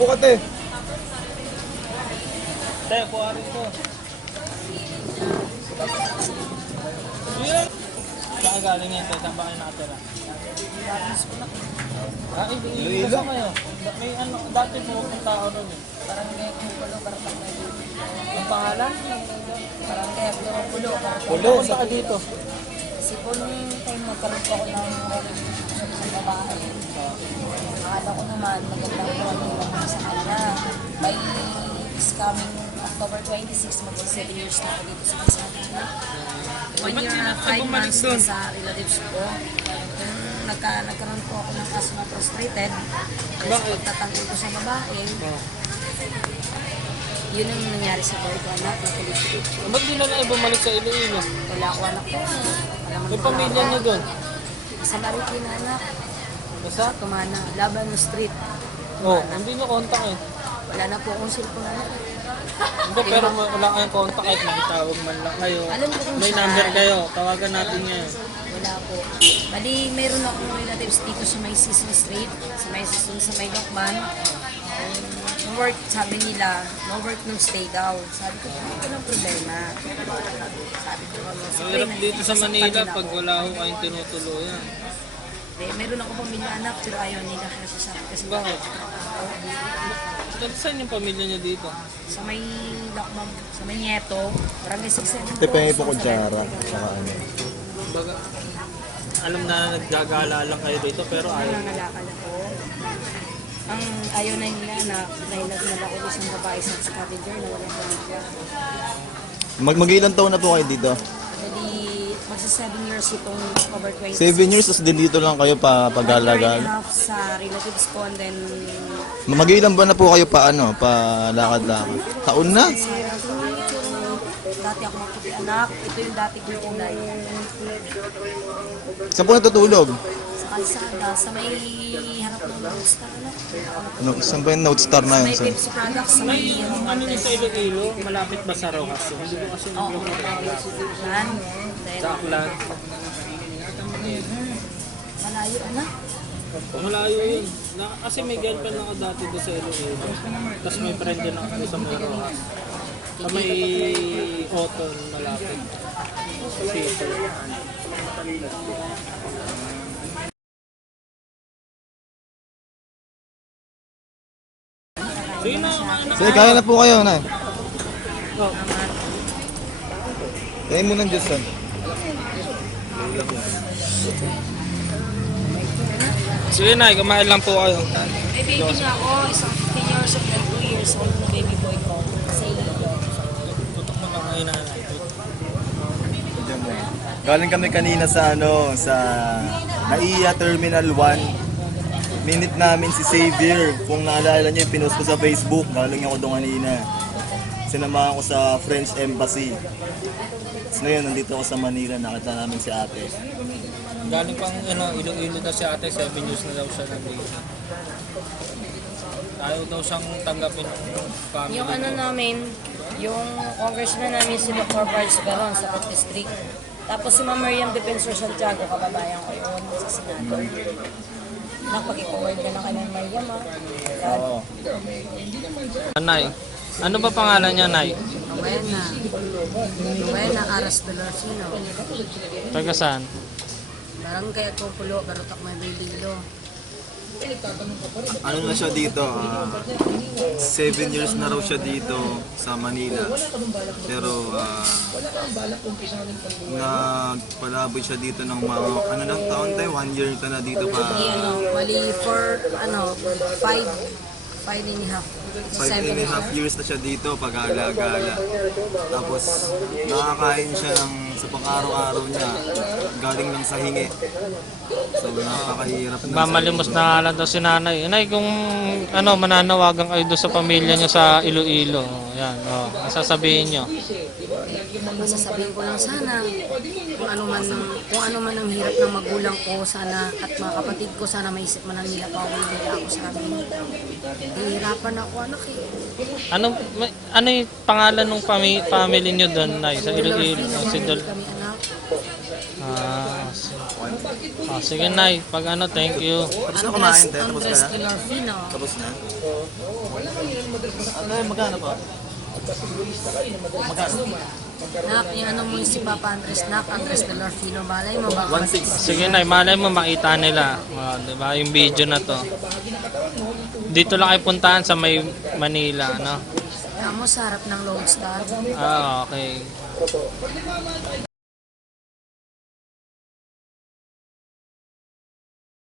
Upo ka, te. Te, kuha rin to. Saan galing yan, te? Saan ba kayo nakatira? Iloilo kayo. May ano, dati pumunta tao ron eh. Barangay Pulo, Barangay. Ang pangalan? Barangay Pulo. Pulo, saan ka dito? Kasi po nung time magkaroon po ako ng relationship sa babae. Akala ko naman magandang buwan lang sa kanya. By this coming October 26, magsi 7 years na ako dito sa Pasana. 1 year and 5 months na sa relatives ko. Nagkaroon po ako ng kaso na frustrated. Kasi pagtatanggol ko sa babae, yun ang nangyari sa boy ko, anak, na kulit-kulit. Ba't di na na bumalik sa Iloilo? Wala ako anak ko. May pamilya niyo doon? Sa Marikina, anak. Basta? Tumana, Laban Street. Oo, hindi niyo contact eh. Wala na po akong cellphone, anak. Hindi, pero wala kayong contact kahit makitawag man lang kayo. Alam ko kung May saan. number kayo, tawagan natin ngayon. Wala po. Bali, mayroon akong relatives dito sa may Season Street, sa may Season, sa may Lokban. Work, sabi nila, no work nung stay daw. Sabi ko, walang problema. Sabi ko, Mahirap dito sa Manila pag wala ho kayong tinutuluyan. meron ako pamilya anak, pero ayaw nila kasi sa akin. Kasi Bakit? Saan yung pamilya niya dito? sa may Lokban, sa may Nieto, Barangay 67. Te, pengi po kutsara. Saka ano. Baga, alam na naggagala lang kayo dito pero ayaw. Nangalakal ako. Ang ayaw na nila na nahilag ako isang babae sa scavenger na walang pamilya. Mag-ilang taon na po kayo dito? Jadi, magsa 7 years itong October 20. 7 years, tapos din dito lang kayo pa Year and a pag-alagal. half sa relatives ko and then Mag-ilang ba na po kayo pa ano, pa lakad-lakad? Taon na? sa dati ako maputi anak. Ito yung dati kong kulay. Saan po natutulog? Sa kalsada, sa may harap ng roadstar anak. Ano, saan ba yung Note Star na Sa yun? may Saan? Pepsi products, sa may Ano yung sa Iloilo? Malapit ba sa Rojas? Hindi ko kasi Oo. Yan. Then, sa Aklan. malayo anak. Malayo yun. Kasi may girlfriend ako dati doon sa Iloilo. Tapos may friend din ako doon sa may Rojas. Sa may Oton, malapit. City. Sige na, kumain na. Sige, kaya na po kayo na. Oh. Kaya mo ng Diyos yan. Sige na, kumain lang po kayo. May baby na ako, isang 15 years old and 2 years old na baby boy ko. Sa Iloilo. Tutok mo lang kayo na. Galing kami kanina sa ano, sa NAIA Terminal 1. Minute namin si Xavier. Kung naalala niyo, pinost ko sa Facebook. Galing ako doon kanina. Sinamahan ko sa French Embassy. Tapos ngayon, nandito ako sa Manila. Nakita namin si ate. Galing pang Iloilo daw si ate, 7 years na daw siya nandito. Ayaw daw siyang tanggapin ng family. Yung ano namin, yung congressman namin si Dr. Barnes Garon sa Port District. Tapos si Ma'am Miriam Defensor Santiago, kababayan ko yun sa Senado. Nakapag-i-forward ka na kay Ma'am Miriam, ha? Oo. Nay, ano ba pangalan niya, Nay? Nuwena Aras Dolorcino. Taga saan? Barangay Pulo, Barutak May Bililo. Ano na siya dito? 7 years na raw siya dito sa Manila. Pero nagpalaboy siya dito ng mga ano lang taon tayo, 1 year ka na dito pa. Mali for, 5 and a half. 5.5 years na siya dito pag-alagala. Tapos nakakain siya ng sa pang-araw-araw niya galing lang sa hingi. So napakahirap na. Mamalimos na lang daw si nanay. Nay, kung ano, mananawagan kayo doon sa pamilya niyo sa Iloilo. Yan, sasabihin niyo. Masasabihin ko lang sana kung ano man ang hirap ng magulang ko sana at mga kapatid ko sana maisip man nila pauwi nila ako sa amin. Hihirapan ako anak eh. Ano yung pangalan ng family niyo doon, Nay, sa Iloilo? Si Dol. Kami anak. sige Nay, pag ano, thank you. Tapos na kumain, te? Tapos ka Andres na? Delorfino. Tapos na? Ano yun, magkano pa? Magkano? Nak, yung ano mo si Papa Andres, Nak, Andres Delorfino. Malay mo ba? 1.6. Sige Nay, malay mo makita nila. Diba, yung video na to. Dito lang kayo puntahan sa may Manila, no? Tama sa harap ng Lodestar. Okay.